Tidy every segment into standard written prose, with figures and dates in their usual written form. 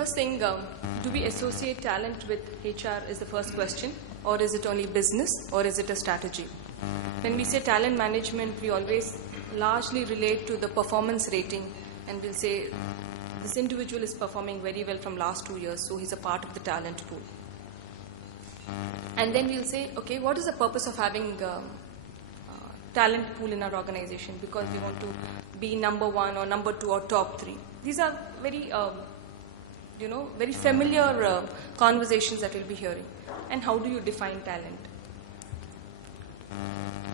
First thing, do we associate talent with HR is the first question, or is it only business, or is it a strategy? When we say talent management, we always largely relate to the performance rating, and we'll say this individual is performing very well from last 2 years, so he's a part of the talent pool. And then we'll say, okay, what is the purpose of having talent pool in our organization? Because we want to be number 1 or number 2 or top 3. These are very very familiar conversations that we'll be hearing. And how do you define talent?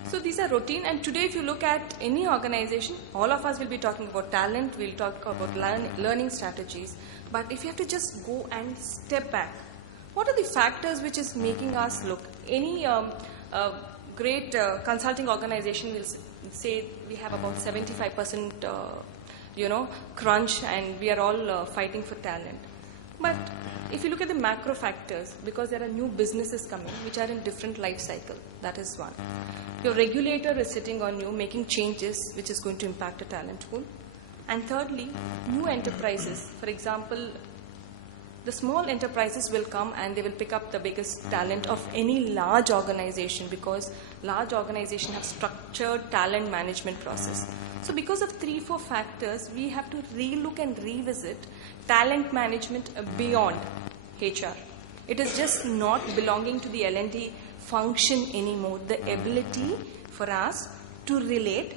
So these are routine, and today if you look at any organization, all of us will be talking about talent, we'll talk about learning strategies. But if you have to just go and step back, what are the factors which is making us look? Any great consulting organization will say we have about 75% crunch, and we are all fighting for talent. But if you look at the macro factors, because there are new businesses coming which are in different life cycle, that is one. Your regulator is sitting on you, making changes which is going to impact a talent pool. And thirdly, new enterprises. For example, the small enterprises will come and they will pick up the biggest talent of any large organization, because large organizations have structured talent management process. So because of 3-4 factors, we have to relook and revisit talent management beyond HR. It is just not belonging to the L&D function anymore. The ability for us to relate,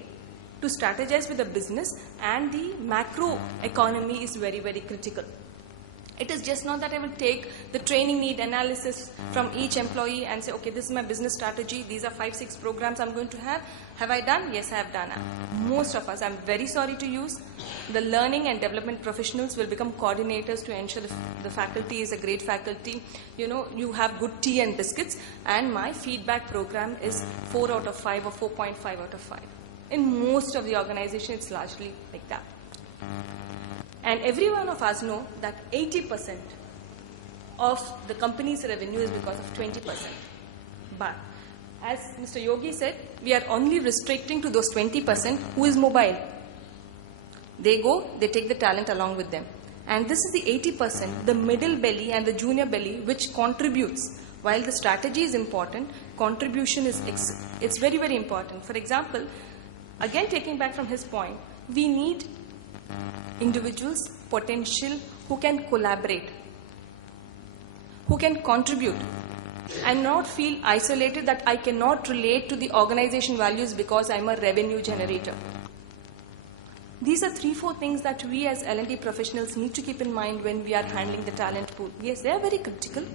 to strategize with the business and the macro economy is very, very critical. It is just not that I will take the training need analysis from each employee and say, okay, this is my business strategy. These are 5-6 programs I'm going to have. Have I done? Yes, I have done. Most of us, I'm very sorry to use, the learning and development professionals will become coordinators to ensure the faculty is a great faculty. You have good tea and biscuits, and my feedback program is 4 out of 5 or 4.5 out of 5. In most of the organization, it's largely like that. And every one of us know that 80% of the company's revenue is because of 20%. But as Mr. Yogi said, we are only restricting to those 20% who is mobile. They go, they take the talent along with them. And this is the 80%, the middle belly and the junior belly, which contributes. While the strategy is important, contribution is it's very, very important. For example, again taking back from his point, we need individuals, potential, who can collaborate, who can contribute, and not feel isolated that I cannot relate to the organization values because I'm a revenue generator. These are 3-4 things that we as L&D professionals need to keep in mind when we are handling the talent pool. Yes, they are very critical.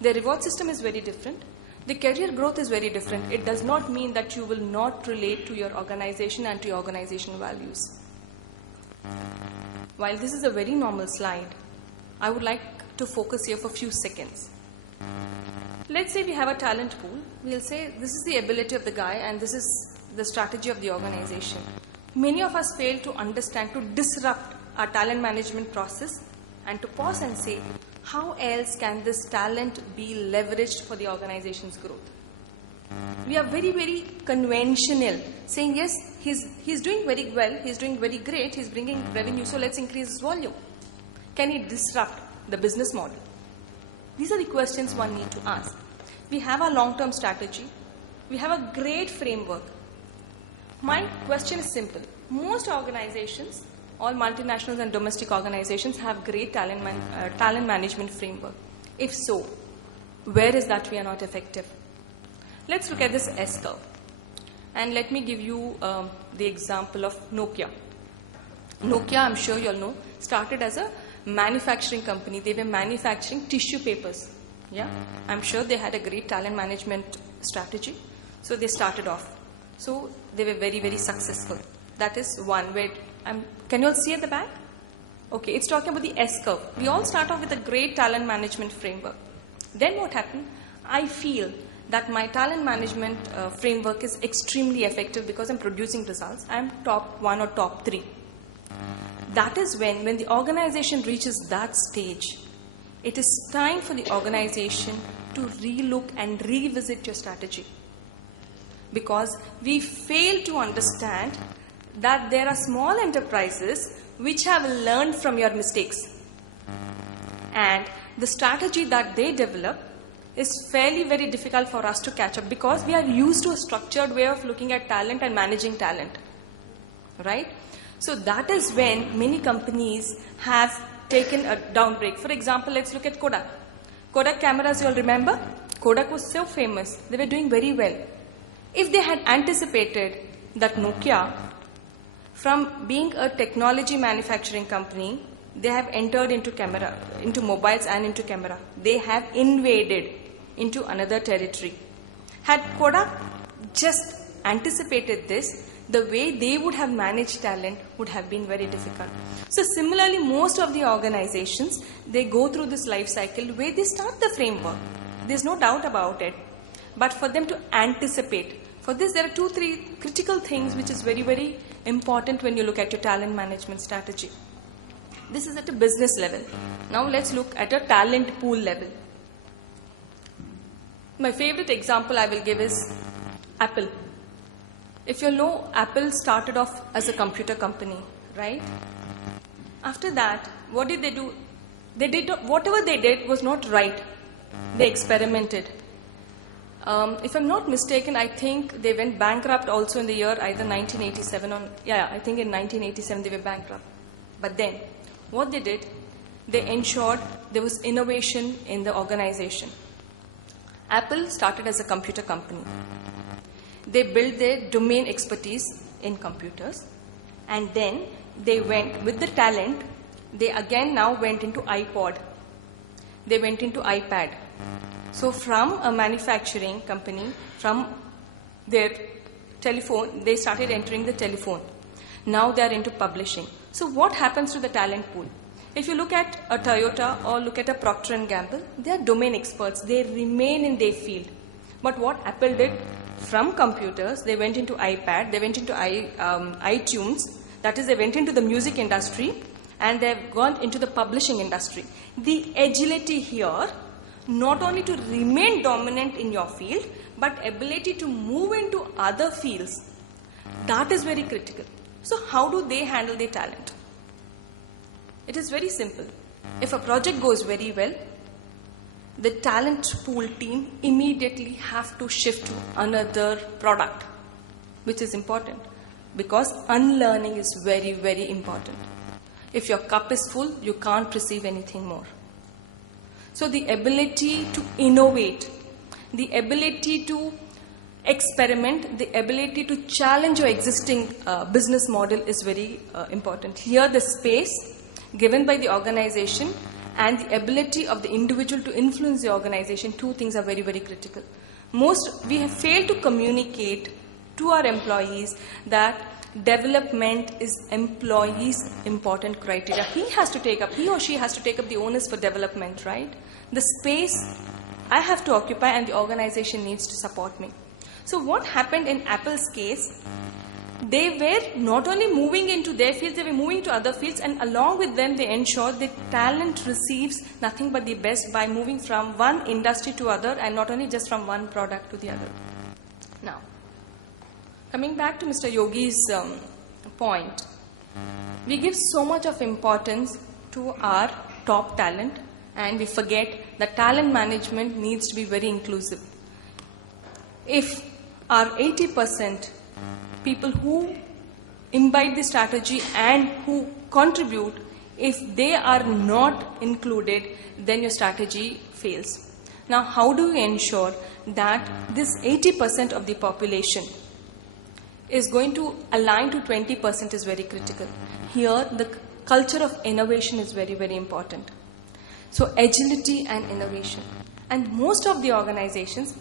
The reward system is very different. The career growth is very different. It does not mean that you will not relate to your organization and to your organization values. While this is a very normal slide, I would like to focus here for a few seconds. Let's say we have a talent pool. We'll say this is the ability of the guy and this is the strategy of the organization. Many of us fail to understand, to disrupt our talent management process and to pause and say, how else can this talent be leveraged for the organization's growth? We are very, very conventional, saying yes, he's doing very well, he's doing very great, he's bringing revenue, so let's increase his volume. Can he disrupt the business model? These are the questions one needs to ask. We have a long-term strategy. We have a great framework. My question is simple. Most organizations, all multinationals and domestic organizations have great talent management framework. If so, where is that we are not effective? Let's look at this S-curve. And let me give you the example of Nokia. Nokia, I'm sure you all know, started as a manufacturing company. They were manufacturing tissue papers. Yeah, I'm sure they had a great talent management strategy. So they started off. So they were very, very successful. That is one where, can you all see at the back? Okay, it's talking about the S-curve. We all start off with a great talent management framework. Then what happened? I feel that my talent management framework is extremely effective because I'm producing results. I'm top 1 or top 3. That is when the organization reaches that stage, it is time for the organization to relook and revisit your strategy. Because we fail to understand that there are small enterprises which have learned from your mistakes. and the strategy that they develop is fairly very difficult for us to catch up because we are used to a structured way of looking at talent and managing talent, right? So that is when many companies have taken a downbreak. For example, let's look at Kodak. Kodak cameras, you all remember? Kodak was so famous. They were doing very well. If they had anticipated that Nokia, from being a technology manufacturing company, they have entered into camera, into mobiles and into camera. They have invaded into another territory. Had Kodak just anticipated this, the way they would have managed talent would have been very difficult. So similarly, most of the organizations, they go through this life cycle where they start the framework. There's no doubt about it. But for them to anticipate, for this there are 2-3 critical things which is very, very important when you look at your talent management strategy. This is at a business level. Now let's look at a talent pool level. My favorite example I will give is Apple. If you know, Apple started off as a computer company, right? After that, what did they do? They did whatever they did was not right. They experimented. If I'm not mistaken, I think they went bankrupt also in the year either 1987 or I think in 1987 they were bankrupt. But then, what they did, they ensured there was innovation in the organization. Apple started as a computer company. They built their domain expertise in computers, and then they went with the talent. They again now went into iPod. They went into iPad. So from a manufacturing company, from their telephone, they started entering the telephone. Now they are into publishing. So what happens to the talent pool? If you look at a Toyota or look at a Procter & Gamble, they are domain experts. They remain in their field. But what Apple did, from computers, they went into iPad, they went into iTunes, that is, they went into the music industry, and they have gone into the publishing industry. The agility here, not only to remain dominant in your field, but ability to move into other fields, that is very critical. So how do they handle their talent? It is very simple. If a project goes very well, the talent pool team immediately have to shift to another product, which is important because unlearning is very, very important. If your cup is full, you can't receive anything more. So the ability to innovate, the ability to experiment, the ability to challenge your existing business model is very important. Here the space given by the organization and the ability of the individual to influence the organization, two things are very, very critical. We have failed to communicate to our employees that development is employees' important criteria. He or she has to take up the onus for development, right? The space I have to occupy and the organization needs to support me. So what happened in Apple's case, they were not only moving into their fields, they were moving to other fields, and along with them they ensured that talent receives nothing but the best by moving from one industry to other and not only just from one product to the other. Now, coming back to Mr. Yogi's point, we give so much of importance to our top talent and we forget that talent management needs to be very inclusive. If our 80% people who imbibe the strategy and who contribute, if they are not included, then your strategy fails. Now, how do we ensure that this 80% of the population is going to align to 20% is very critical. Here, the culture of innovation is very, very important. So, agility and innovation. And most of the organizations,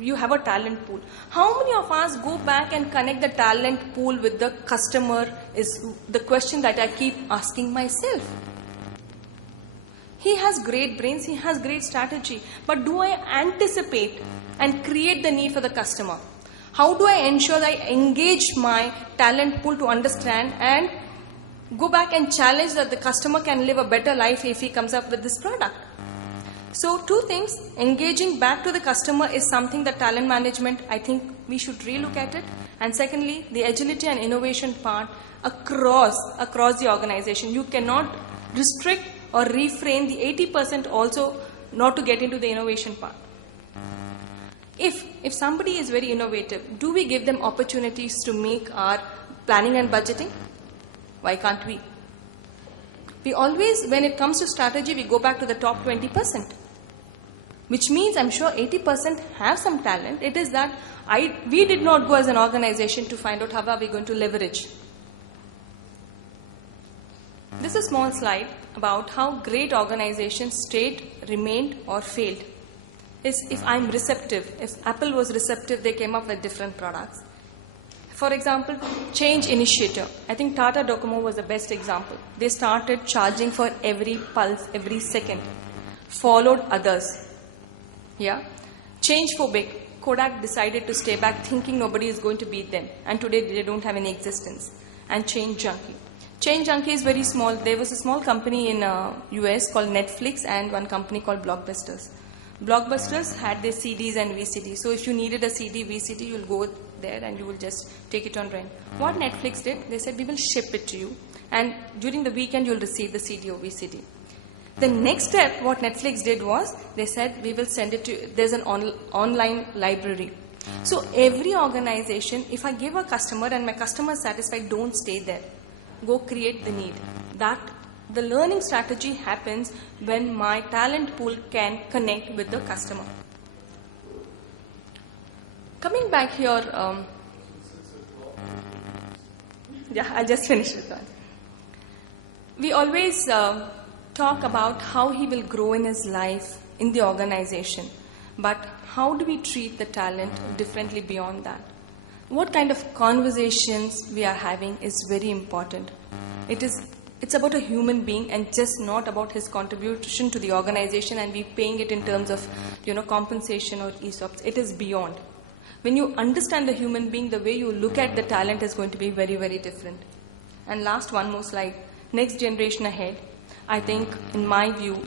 you have a talent pool. How many of us go back and connect the talent pool with the customer is the question that I keep asking myself. He has great brains, he has great strategy, but do I anticipate and create the need for the customer? How do I ensure that I engage my talent pool to understand and go back and challenge that the customer can live a better life if he comes up with this product? So two things, engaging back to the customer is something that talent management, I think we should relook at it. And secondly, the agility and innovation part across the organization. You cannot restrict or refrain the 80% also not to get into the innovation part? If somebody is very innovative, do we give them opportunities to make our planning and budgeting? Why can't we? We always, when it comes to strategy, we go back to the top 20%. Which means I'm sure 80% have some talent. It is that we did not go as an organization to find out how are we going to leverage. This is a small slide about how great organizations stayed, remained or failed. If I'm receptive, if Apple was receptive, they came up with different products. For example, change initiator. I think Tata Docomo was the best example. They started charging for every pulse, every second. Followed others. Yeah. Change phobic. Kodak decided to stay back thinking nobody is going to beat them. And today they don't have any existence. And change junkie. Change junkie is very small. There was a small company in US called Netflix and one company called Blockbusters. Blockbusters had their CDs and VCDs. So if you needed a CD, VCD, you'll go there and you will just take it on rent. What Netflix did, they said, we will ship it to you. And during the weekend, you'll receive the CD or VCD. The next step, what Netflix did was, they said, we will send it to, there's an online library. So every organization, if I give a customer and my customer is satisfied, don't stay there. Go create the need. The learning strategy happens when my talent pool can connect with the customer. Coming back here, I'll just finish with that. We always talk about how he will grow in his life in the organization, but how do we treat the talent differently beyond that? What kind of conversations we are having is very important. It's about a human being and just not about his contribution to the organization and we paying it in terms of compensation or ESOPs. It is beyond. When you understand the human being, the way you look at the talent is going to be very, very different. And last, one more slide. Next generation ahead. I think, in my view,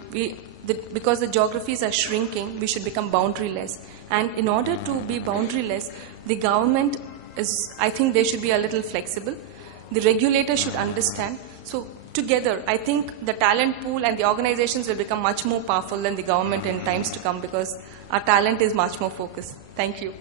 because the geographies are shrinking, we should become boundaryless. And in order to be boundaryless, the government I think they should be a little flexible. The regulator should understand. So together, I think the talent pool and the organizations will become much more powerful than the government in times to come because our talent is much more focused. Thank you.